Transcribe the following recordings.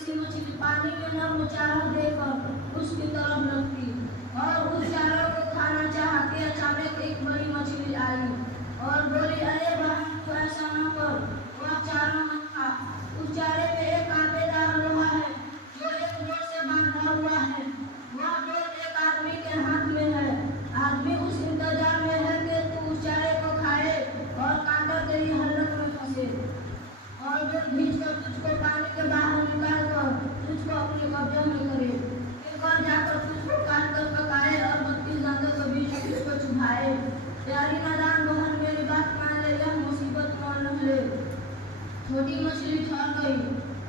सी मछली पानी में नम चारा देकर उसकी तरफ लपकी और उस चारा को खाना चाहती अचानक एक बड़ी मछली आई और बोली, अरे बहन तू ऐसा न कर, वह चारा मत खा। उस चारे पे एक कांटेदार लोहा है जो एक डोर से बांधा हुआ है। वह डोर एक आदमी के हाथ में है। आदमी उस इंतजार में है कि तू उस चारे को खाए और कांटा तेरी हलक में फंसे और फिर खींचकर तुझको पानी के बाहर निकाल कर तुझको अपने कब्जे में करे, फिर घर जाकर तुझको काट कर पकाए और 32 दांतों के बीच तुझको चुभाए। प्यारी नादान बहन मेरी बात मान ले, यह मुसीबत मान ले। छोटी मछली ठहर गई।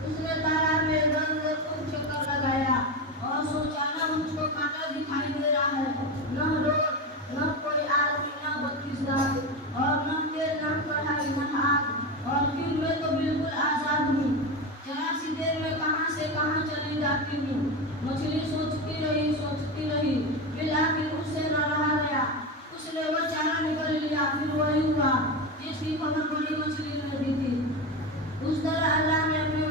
उसने तालाब में इधर उधर खूब चक्कर लगाया और सोचा, न मुझको कांटा दिखाई दे रहा है, न रोड, न कोई आदमी, न 32 दांत और न तेल, न कढ़ाई, न आग, और फिर मैं तो बिल्कुल आजाद हूँ। जरा सी देर में कहाँ से कहाँ चली जाती हूँ। मछली सोचती रही, फिर आखिर उससे न रहा गया। उसने वह चारा निकल लिया। फिर वही हुआ जिसकी खबर बड़ी मछली ने दी थी। उस तरह अल्लाह ने अपने